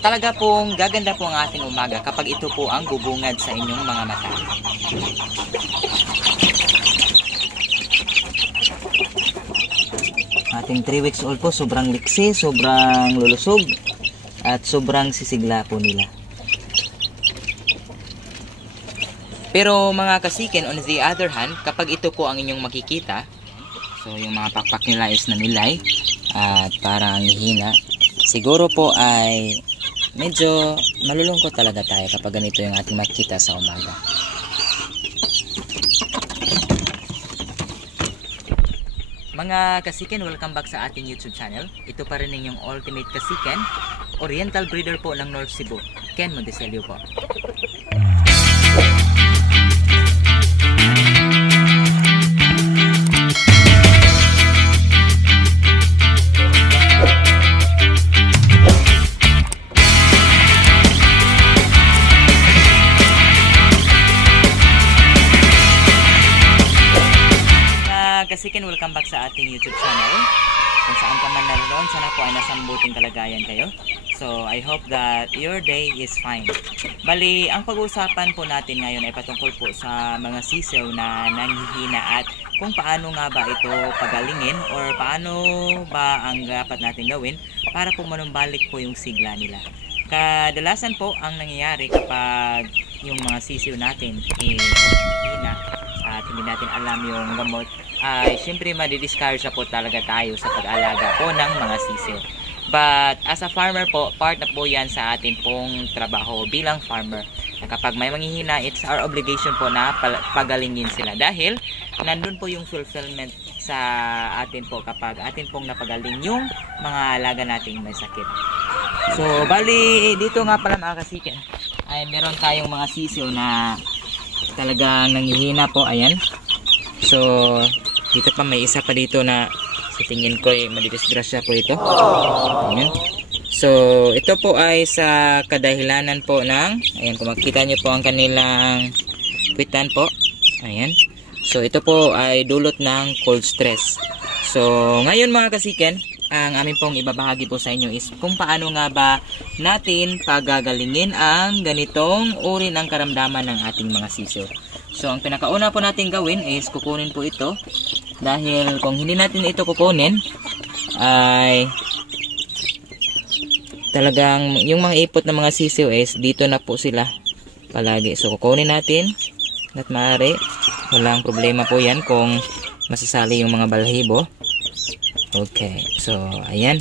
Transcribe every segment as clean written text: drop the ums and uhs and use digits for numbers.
talaga pong gaganda po ang ating umaga kapag ito po ang bubungad sa inyong mga mata. Ating 3 weeks old po, sobrang liksi, sobrang lulusog, at sobrang sisigla po nila. Pero mga kasiken, on the other hand, kapag ito po ang inyong makikita, so yung mga pakpak nila is namilay at parang hihina, siguro po ay medyo malulungkot talaga tayo kapag ganito yung ating makikita sa umaga. Mga kasiken, welcome back sa ating YouTube channel. Ito pa rin yung Ultimate Kasiken, Oriental Breeder po ng North Cebu, Ken Monteselio po. Kasiken, welcome back sa ating YouTube channel. Kung saan ka man naroon, sana po ay nasa mabuting kalagayan kayo. So, I hope that your day is fine. Bali, ang pag-uusapan po natin ngayon ay patungkol po sa mga sisiw na nanghihina at kung paano nga ba ito pagalingin or paano ba ang dapat natin gawin para po manumbalik po yung sigla nila. Kadalasan po ang nangyayari kapag yung mga sisiw natin is hina at hindi natin alam yung gamot, ay syempre madidiscourage po talaga tayo sa pag-alaga po ng mga sisiw. But as a farmer po, part na po yan sa atin pong trabaho bilang farmer. Na kapag may manghihina, it's our obligation po na pagalingin sila. Dahil nandun po yung fulfillment sa atin po kapag atin pong napagaling yung mga alaga nating may sakit. So, bali, dito nga pala mga kasiken, ay meron tayong mga sisiw na talagang nanghihina po. Ayan. So, dito pa may isa pa dito na sa tingin ko ay madidisgrasya po ito. Ayan. So, ito po ay sa kadahilanan po ng, ayan, kung makita nyo po ang kanilang kwitan po. Ayan. So, ito po ay dulot ng cold stress. So, ngayon mga kasiken, ang amin pong ibabahagi po sa inyo is kung paano nga ba natin pagagalingin ang ganitong uri ng karamdaman ng ating mga sisiw. So, ang pinakauna po natin gawin is kukunin po ito. Dahil kung hindi natin ito kukunin, ay talagang yung mga ipot ng mga sisiw is dito na po sila palagi. So, kukunin natin at maaari. Walang problema po yan kung masasali yung mga balahibo. Okay. So, ayan.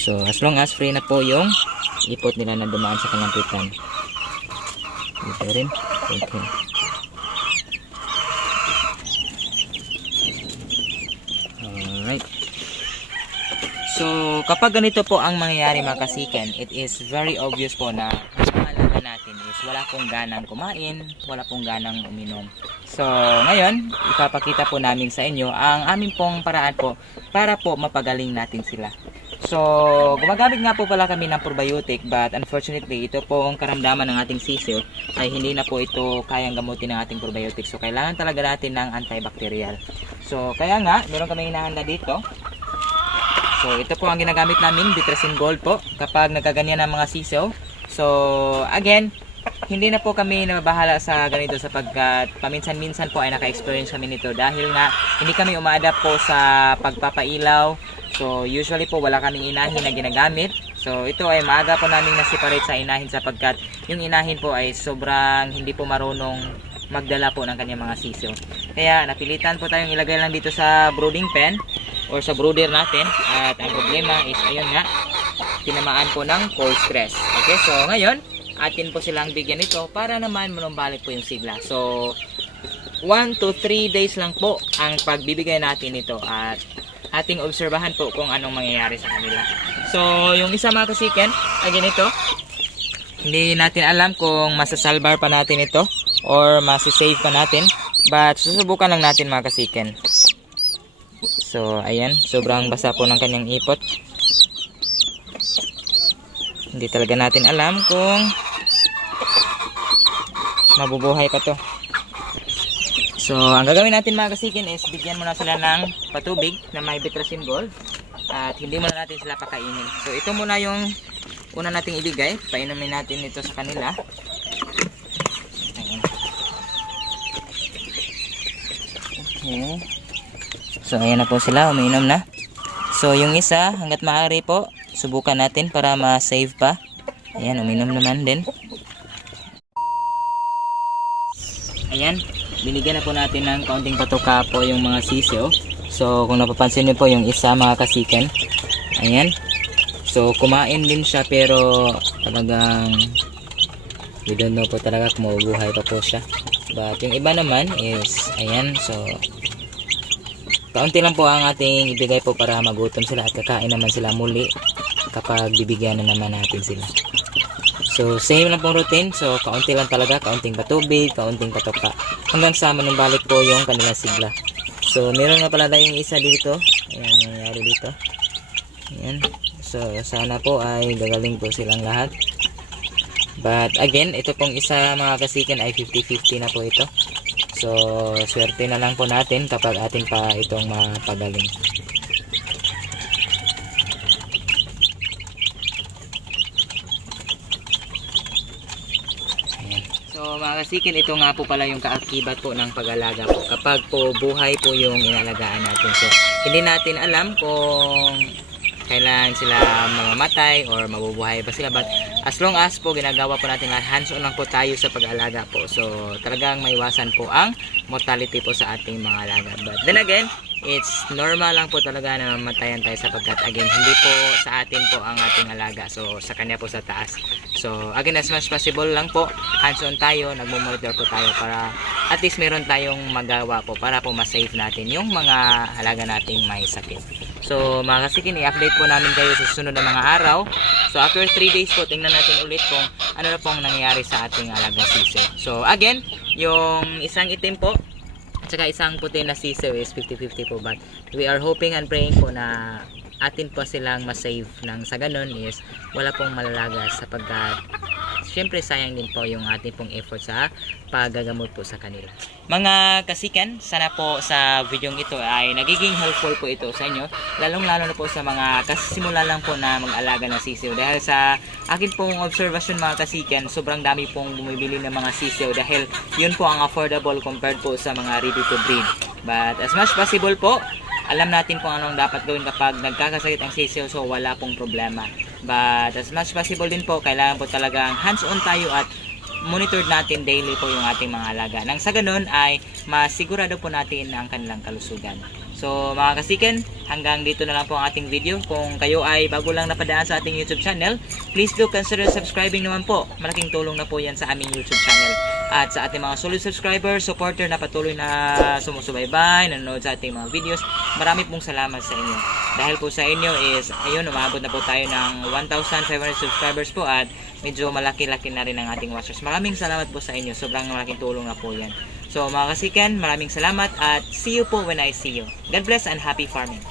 So, as long as free na po yung ipot nila na dumaan sa kanyang pitan. Dito rin. Okay. Alright. So, kapag ganito po ang mangyayari mga kasiken, it is very obvious po na ang alaga natin is wala pong ganang kumain, wala pong ganang uminom. So, ngayon, ipapakita po namin sa inyo ang aming pong paraan po para po mapagaling natin sila. So, gumagamit nga po pala kami ng probiotic, but unfortunately, ito po ang karamdaman ng ating sisiw ay hindi na po ito kayang gamutin ng ating probiotic. So, kailangan talaga natin ng antibacterial. So, kaya nga, meron kami hinahanda dito. So, ito po ang ginagamit namin, Bitrasin Gold po, kapag nagkaganyan ng mga sisiw. So, again, hindi na po kami nababahala sa ganito sapagkat paminsan-minsan po ay naka-experience kami nito dahil nga hindi kami umaadapt po sa pagpapailaw. So, usually po wala kaming inahin na ginagamit. So, ito ay maaga po namin na-separate sa inahin sapagkat yung inahin po ay sobrang hindi po marunong magdala po ng kanyang mga sisiw. Kaya napilitan po tayong ilagay lang dito sa brooding pen or sa brooder natin. At ang problema is ayun nga, tinamaan po ng cold stress. Okay, so ngayon, atin po silang bigyan ito para naman manumbalik po yung sigla. So, 1 to 3 days lang po ang pagbibigay natin ito at ating obserbahan po kung anong mangyayari sa kanila. So, yung isa mga kasiken, again ito, hindi natin alam kung masasalbar pa natin ito or masasave pa natin, but susubukan lang natin mga kasiken. So, ayan, sobrang basa po ng kanyang ipot. Hindi talaga natin alam kung mabubuhay pa to. So, ang gagawin natin mga kasikin is bigyan muna sila ng patubig na may Bitrasin Gold at hindi muna natin sila pakainin. So, ito muna yung una nating ibigay, painumin natin ito sa kanila. Ayan. Okay. So ayan na po sila, umiinom na. So yung isa, hanggat maaari po, subukan natin para ma-save pa. Ayan, uminom naman din. Ayan, binigyan na po natin ng kaunting patuka po yung mga sisiyo. So kung napapansin niyo po yung isa mga kasiken, ayan. So kumain din siya pero talagang we don't know po talaga kung mabubuhay pa po siya. But yung iba naman is, ayan, so kaunti lang po ang ating ibigay po para magutom sila at kakain naman sila muli kapag bibigyan na naman natin sila. So same lang pong routine, so kaunti lang talaga, kaunting patubig, kaunting patuka hanggang sa manumbalik po yung kanilang sigla. So meron nga pala yung isa dito, ayan nangyari dito, ayan. So sana po ay gagaling po silang lahat. But again, ito pong isa mga kasiken ay 50-50 na po ito. So swerte na lang po natin kapag atin pa itong mapagaling. Ayan. So mga kasiken, ito nga po pala yung kaakibat po ng pag-alaga po. Kapag po buhay po yung inalagaan natin. So hindi natin alam kung kailan sila mamamatay or mabubuhay pa sila, but as long as po ginagawa po natin lahat, hands on lang po tayo sa pag-alaga po. So talagang maiwasan po ang mortality po sa ating mga alaga. But then again, it's normal lang po talaga na mamatayan tayo sapagkat again, hindi po sa atin po ang ating alaga. So sa kanya po sa taas. So again, as much possible lang po, hands on tayo, nagmo-monitor po tayo para at least meron tayong magawa po para po ma-save natin yung mga alaga nating may sakit. So mga kasikin, i-update po namin kayo sa susunod na mga araw. So after 3 days po, tingnan natin ulit kung ano na pong nangyayari sa ating alagang sisiw. So again, yung isang itim po at saka isang puti na sisiw is 50-50 po, but we are hoping and praying po na atin po silang masave nang sa ganun is wala pong malalagas sapagkat syempre sayang din po yung ating pong effort sa paggagamot po sa kanila. Mga kasikan, sana po sa video ito ay nagiging helpful po ito sa inyo, lalong lalo na po sa mga kasisimula lang po na mag-alaga ng sisiw. Dahil sa akin pong observation mga kasikan, sobrang dami pong bumibili ng mga sisiw dahil yun po ang affordable compared po sa mga ready to breed. But as much possible po, alam natin kung anong dapat gawin kapag nagkakasakit ang sisiw, so wala pong problema. But as much possible din po, kailangan po talagang hands-on tayo at monitored natin daily po yung ating mga alaga. Nang sa ganun ay masigurado po natin ang kanilang kalusugan. So mga kasiken, hanggang dito na lang po ang ating video. Kung kayo ay bago lang napadaan sa ating YouTube channel, please do consider subscribing naman po. Malaking tulong na po yan sa aming YouTube channel. At sa ating mga solid subscribers, supporter na patuloy na sumusubaybay, nanonood sa ating mga videos, marami pong salamat sa inyo. Dahil po sa inyo is, ayun, umabot na po tayo ng 1,500 subscribers po at medyo malaki-laki na rin ang ating watchers. Maraming salamat po sa inyo. Sobrang malaking tulong na po yan. So mga kasikan, maraming salamat at see you po when I see you. God bless and happy farming.